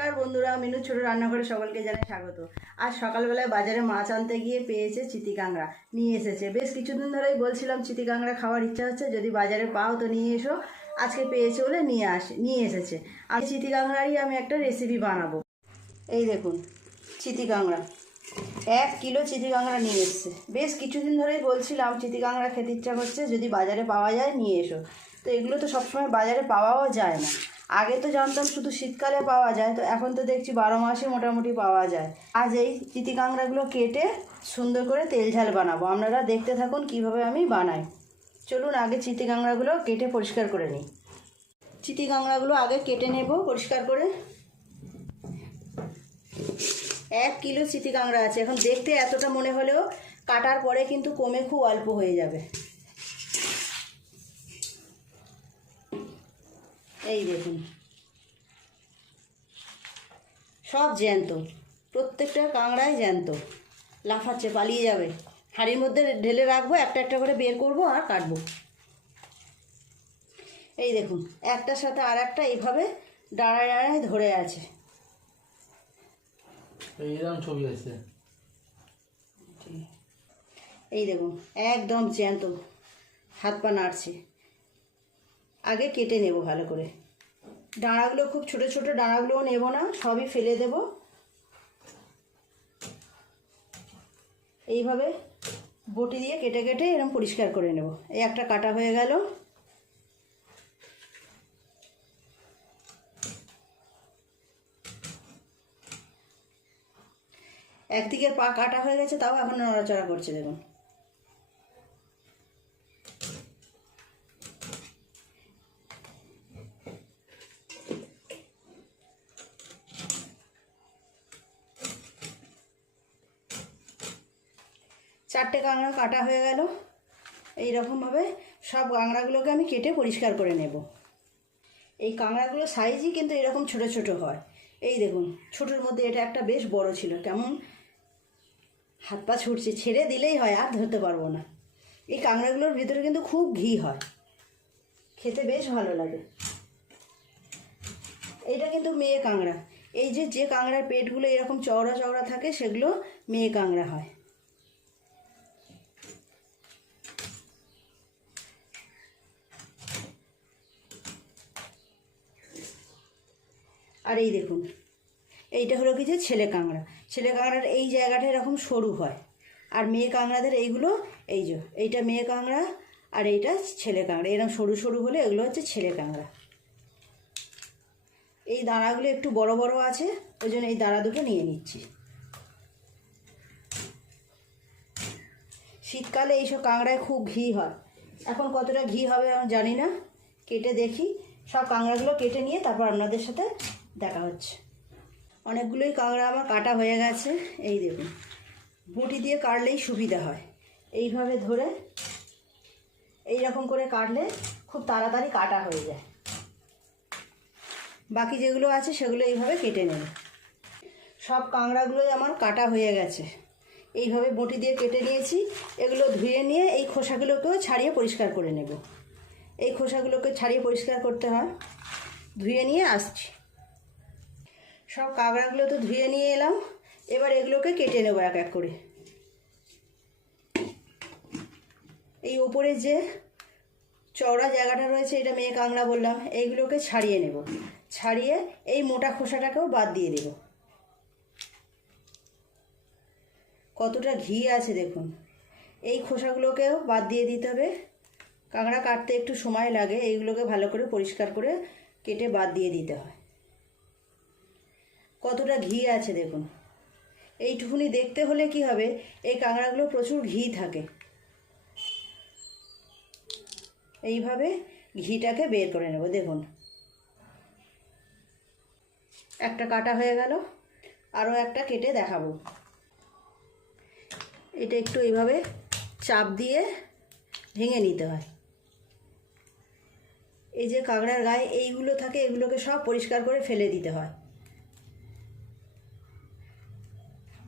নমস্কার বন্ধুরা, মিনু ছোট রান্নাঘরে সকলকে জানাই স্বাগত। আজ সকালবেলায় বাজারে মাছ আনতে গিয়ে পেয়েছে চিতি কাঁকড়া নিয়ে এসেছে। বেশ কিছুদিন ধরেই বলছিলাম চিতি কাঁকড়া খাওয়ার ইচ্ছা হচ্ছে, যদি বাজারে পাও তো নিয়ে এসো। আজকে পেয়েছে বলে নিয়ে এসেছে। আর চিতি কাঁকড়ারই আমি একটা রেসিপি বানাবো। এই দেখুন চিতি কাঁকড়া, 1 কিলো চিতি কাঁকড়া নিয়ে এসেছে। বেশ কিছুদিন ধরেই বলছিলাম চিতি কাঁকড়া খেতে ইচ্ছা করছে, যদি বাজারে পাওয়া যায় নিয়ে এসো। তো এগুলো তো সবসময় বাজারে পাওয়াও যায় না। আগে তো জানতাম শুধু শীতকালে পাওয়া যায়, তো এখন তো দেখছি 12 মাসে মোটামুটি পাওয়া যায়। আজ এই চিতি কাঁকড়াগুলো কেটে সুন্দর করে তেল ঝাল বানাবো। আপনারা দেখতে থাকুন কিভাবে আমি বানাই। চলুন আগে চিতি কাঁকড়াগুলো কেটে পরিষ্কার করে নিই। চিতি কাঁকড়াগুলো আগে কেটে নেব পরিষ্কার করে। 1 কিলো চিতি কাঁকড়া আছে। এখন দেখতে এতটা মনে হলেও কাটার পরে কিন্তু কমে খুব অল্প হয়ে যাবে। এই দেখুন সব জ্যান্ত, প্রত্যেকটা কাঁকড়াই জ্যান্ত, লাফাচ্ছে, পালিয়ে যাবে। হাঁড়ির মধ্যে ঢেলে রাখবো, একটা একটা করে বের করবো আর কাটবো। এই দেখুন একটার সাথে আর একটা এইভাবে ডাঁড়ায় ডাঁড়ায় ধরে আছে। এইরকম ছবি আছে। এই দেখুন একদম জ্যান্ত, হাত পা নাড়ছে। আগে কেটে নেব ভালো করে। ডাঁড়াগুলো খুব ছোট ছোট ডাঁড়াগুলোও নেব না, সবই ফেলে দেব। এইভাবে বটি দিয়ে কেটে কেটে এরকম পরিষ্কার করে নেব। এই একটা কাটা হয়ে গেল। একদিকের পা কাটা হয়ে গেছে, তাও এখন নড়াচড়া করছে দেখুন। চারটে কাঁকড়া কাটা হয়ে গেল। এই রকমভাবে সব কাঁকড়াগুলোকে আমি কেটে পরিষ্কার করে নেব। এই কাঁকড়াগুলো সাইজই কিন্তু এরকম ছোট ছোট হয়। এই দেখুন ছোটোর মধ্যে এটা একটা বেশ বড় ছিল, কেমন হাত পা ছুটছে, ছেড়ে দিলেই হয়, আর ধরতে পারবো না। এই কাঁকড়াগুলোর ভিতরে কিন্তু খুব ঘি হয়, খেতে বেশ ভালো লাগে। এইটা কিন্তু মেয়ে কাঁকড়া। এই যে কাঁকড়ার পেটগুলো এরকম চওড়া চওড়া থাকে, সেগুলো মেয়ে কাঁকড়া হয়। আর এই দেখুন এইটা হলো কি যে ছেলে কাঁকড়া। ছেলে কাঁকড়ার এই জায়গাটা এরকম সরু হয়, আর মেয়ে কাঁকড়াদের এইগুলো, এই যে এইটা মেয়ে কাঁকড়া আর এইটা ছেলে কাঁকড়া, এরকম সরু সরু হলে এগুলো হচ্ছে ছেলে কাঁকড়া। এই দানাগুলো একটু বড় বড় আছে, ওই জন্য এই দানা দুটো নিয়ে নিচ্ছি। শীতকালে এইসব কাঁকড়ায় খুব ঘি হয়। এখন কতটা ঘি হবে আমি জানি না, কেটে দেখি। সব কাঁকড়াগুলো কেটে নিয়ে তারপর আপনাদের সাথে দেখা হচ্ছে। অনেকগুলোই কাঁকড়া আমার কাটা হয়ে গেছে। এই দেখুন বটি দিয়ে কাটলেই সুবিধা হয়। এইভাবে ধরে এই রকম করে কাটলে খুব তাড়াতাড়ি কাটা হয়ে যায়। বাকি যেগুলো আছে সেগুলো এইভাবে কেটে নেব। সব কাঁকড়াগুলোই আমার কাটা হয়ে গেছে। এইভাবে বটি দিয়ে কেটে নিয়েছি। এগুলো ধুয়ে নিয়ে এই খোসাগুলোকেও ছাড়িয়ে পরিষ্কার করে নেব। এই খোসাগুলোকে ছাড়িয়ে পরিষ্কার করতে হয়। ধুয়ে নিয়ে আসছি। সব কাঁকড়াগুলো তো ধুয়ে নিয়ে এলাম, এবার এগুলোকে কেটে নেব এক এক করে। এই ওপরে যে চওড়া জায়গাটা রয়েছে, এটা মেয়ে কাঁকড়া বললাম, এইগুলোকে ছাড়িয়ে নেব। ছাড়িয়ে এই মোটা খোসাটাকেও বাদ দিয়ে দেব। কতটা ঘি আছে দেখুন। এই খোসাগুলোকেও বাদ দিয়ে দিতে হবে। কাঁকড়া কাটতে একটু সময় লাগে, এইগুলোকে ভালো করে পরিষ্কার করে কেটে বাদ দিয়ে দিতে হয়। কতটা ঘি আছে দেখুন। এইটুকুনি দেখতে হলে কি হবে, এই কাঁকড়াগুলো প্রচুর ঘি থাকে। এইভাবে ঘিটাকে বের করে নেব। দেখুন একটা কাটা হয়ে গেল, আরও একটা কেটে দেখাবো। এটা একটু এইভাবে চাপ দিয়ে ভেঙে নিতে হয়। এই যে কাঁকড়ার গায়ে এইগুলো থাকে, এগুলোকে সব পরিষ্কার করে ফেলে দিতে হয়।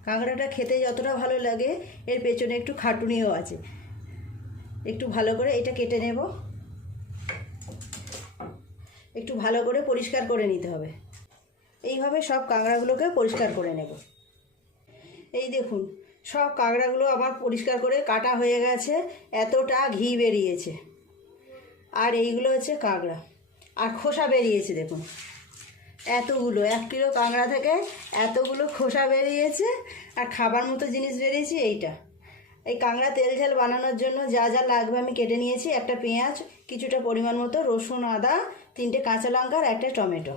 কাঁকড়াটা খেতে যতটা ভালো লাগে, এর পেছনে একটু খাটুনিও আছে। একটু ভালো করে এটা কেটে নেব। একটু ভালো করে পরিষ্কার করে নিতে হবে। এইভাবে সব কাঁকড়াগুলোকে পরিষ্কার করে নেব। এই দেখুন, সব কাঁকড়াগুলো আমার পরিষ্কার করে কাটা হয়ে গেছে, এতটা ঘি বেরিয়েছে। আর এইগুলো হচ্ছে কাঁকড়া, আর খোসা বেরিয়েছে দেখুন এতগুলো, 1 কিলো কাঁকড়া থেকে এতগুলো খোসা বেরিয়েছে। আর খাবার মতো জিনিস বেরিয়েছে এইটা। এই কাঁকড়া তেল ঝাল বানানোর জন্য যা যা লাগবে আমি কেটে নিয়েছি। একটা পেঁয়াজ, কিছুটা পরিমাণ মতো রসুন, আদা, 3টে কাঁচা লঙ্কা আর একটা টমেটো।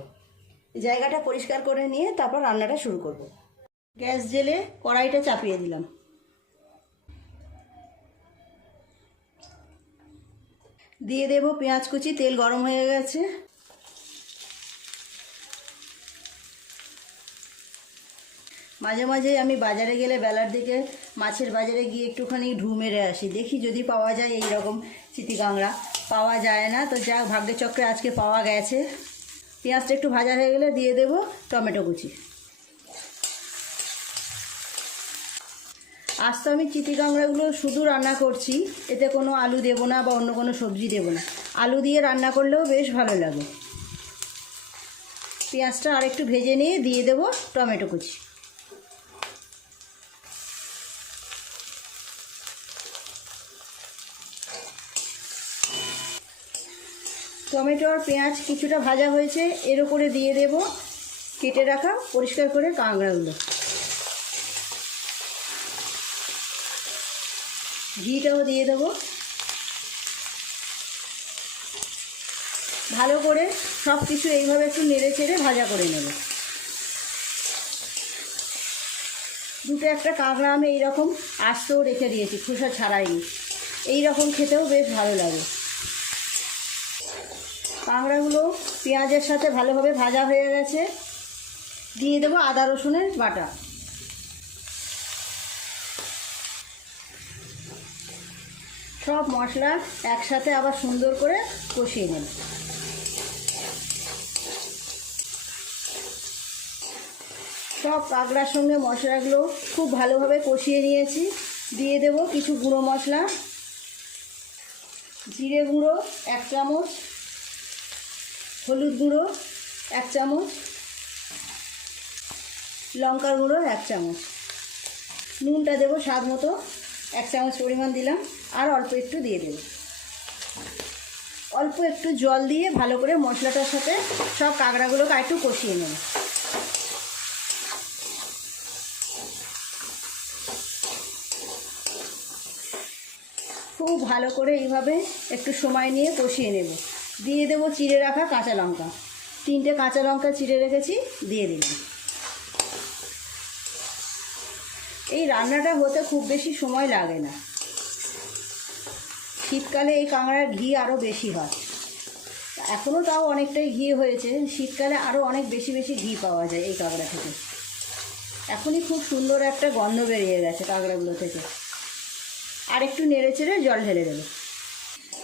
জায়গাটা পরিষ্কার করে নিয়ে তারপর রান্নাটা শুরু করব। গ্যাস জেলে কড়াইটা চাপিয়ে দিলাম। দিয়ে দেব পেঁয়াজ কুচি। তেল গরম হয়ে গেছে। মাঝে মাঝে আমি বাজারে গেলে বেলার দিকে মাছের বাজারে গিয়ে একটুখানি ঢু মেরে আসি, দেখি যদি পাওয়া যায় এই রকম চিতি কাঁকড়া। পাওয়া যায় না, তো যা ভাগ্যের চক্রে আজকে পাওয়া গেছে। পেঁয়াজটা একটু ভাজা হয়ে গেলে দিয়ে দেব টমেটো কুচি। আজ তো আমি চিতি কাঁকড়াগুলো শুধু রান্না করছি, এতে কোনো আলু দেবো না বা অন্য কোনো সবজি দেবো না। আলু দিয়ে রান্না করলেও বেশ ভালো লাগে। পেঁয়াজটা আরেকটু ভেজে নিয়ে দিয়ে দেব টমেটো কুচি। টমেটো আর পেঁয়াজ কিছুটা ভাজা হয়েছে, এর উপরে দিয়ে দেব কেটে রাখা পরিষ্কার করে কাঁকড়াগুলো। ঘিটাও দিয়ে দেব। ভালো করে সব কিছু এইভাবে একটু নেড়ে চেড়ে ভাজা করে নেব। দুটো একটা কাঁকড়া আমি এইরকম আস্তেও রেখে দিয়েছি, খোসা ছাড়াইনি। এইরকম খেতেও বেশ ভালো লাগে। কাঁকড়াগুলো পেঁয়াজের সাথে ভালোভাবে ভাজা হয়ে গেছে। দিয়ে দেবো আদা রসুনের বাটা। সব মশলা একসাথে আবার সুন্দর করে কষিয়ে নেব। সব কাঁকড়ার সঙ্গে মশলাগুলো খুব ভালোভাবে কষিয়ে নিয়েছি। দিয়ে দেব কিছু গুঁড়ো মশলা। জিরে গুঁড়ো 1 চামচ, হলুদ গুঁড়ো 1 চামচ, লঙ্কার গুঁড়ো 1 চামচ। নুনটা দেবো স্বাদ মতো, 1 চামচ পরিমাণ দিলাম। আর অল্প একটু দিয়ে দেব। অল্প একটু জল দিয়ে ভালো করে মশলাটার সাথে সব কাঁকড়াগুলোকে একটু কষিয়ে নেব। খুব ভালো করে এইভাবে একটু সময় নিয়ে কষিয়ে নেব। দিয়ে দেব চিড়ে রাখা কাঁচা লঙ্কা। 3টে কাঁচা লঙ্কা চিড়ে রেখেছি, দিয়ে দিলাম। এই রান্নাটা হতে খুব বেশি সময় লাগে না। শীতকালে এই কাঁকড়ার ঘি আরও বেশি হয়। এখনও তাও অনেকটাই ঘি হয়েছে, শীতকালে আরও অনেক বেশি বেশি ঘি পাওয়া যায় এই কাঁকড়া থেকে। এখনই খুব সুন্দর একটা গন্ধ বেরিয়ে গেছে কাঁকড়াগুলো থেকে। আর একটু নেড়ে চেড়ে জল ঢেলে দেবো।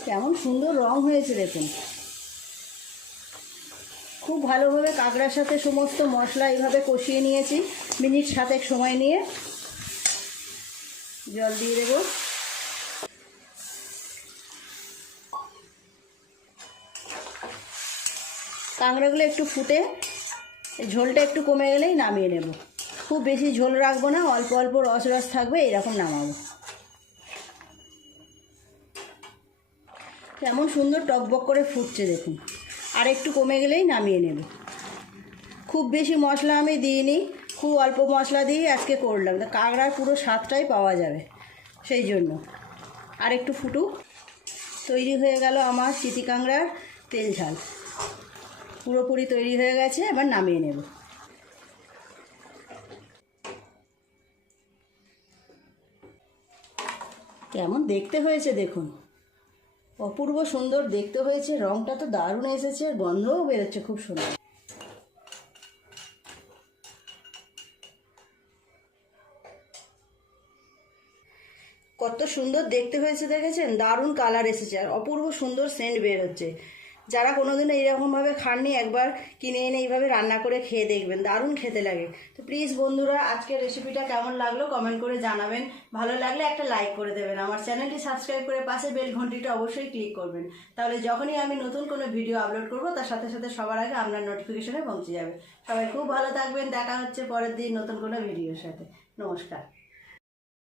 কেমন সুন্দর রং হয়েছে দেখুন। খুব ভালোভাবে কাঁকড়ার সাথে সমস্ত মশলা এইভাবে কষিয়ে নিয়েছি মিনিট 7 সময় নিয়ে। জল দিয়ে দেবো। কাঁকড়াগুলো একটু ফুটে ঝোলটা একটু কমে গেলেই নামিয়ে নেব। খুব বেশি ঝোল রাখবো না, অল্প অল্প রস রস থাকবে, এরকম নামাবো। কেমন সুন্দর টকবক করে ফুটছে দেখুন। আর একটু কমে গেলেই নামিয়ে নেব। খুব বেশি মশলা আমি দিইনি, খুব অল্প মশলা দিয়ে আজকে করলাম, তো কাঁকড়ার পুরো স্বাদটাই পাওয়া যাবে, সেই জন্য। আর একটু ফুটুক। তৈরি হয়ে গেল আমার চিতি কাঁকড়ার তেল ঝাল। পুরোপুরি তৈরি হয়ে গেছে, এবার নামিয়ে নেব। কেমন দেখতে হয়েছে দেখুন, অপূর্ব সুন্দর দেখতে হয়েছে। রঙটা তো দারুণ এসেছে, গন্ধও বেরোচ্ছে খুব সুন্দর। কত সুন্দর দেখতে হয়েছে দেখেছেন, দারুণ কালার এসেছে আর অপূর্ব সুন্দর সেন্ট বের হচ্ছে। যারা কোনোদিনও এইরকমভাবে খাননি একবার কিনে এনে এইভাবে রান্না করে খেয়ে দেখবেন, দারুণ খেতে লাগে। তো প্লিজ বন্ধুরা, আজকের রেসিপিটা কেমন লাগলো কমেন্ট করে জানাবেন। ভালো লাগলে একটা লাইক করে দেবেন, আমার চ্যানেলটি সাবস্ক্রাইব করে পাশে বেল ঘন্টিটা অবশ্যই ক্লিক করবেন। তাহলে যখনই আমি নতুন কোনো ভিডিও আপলোড করব তার সাথে সাথে সবার আগে আপনার নোটিফিকেশনে পৌঁছে যাবে। সবাই খুব ভালো থাকবেন, দেখা হচ্ছে পরের দিন নতুন কোনো ভিডিওর সাথে। নমস্কার।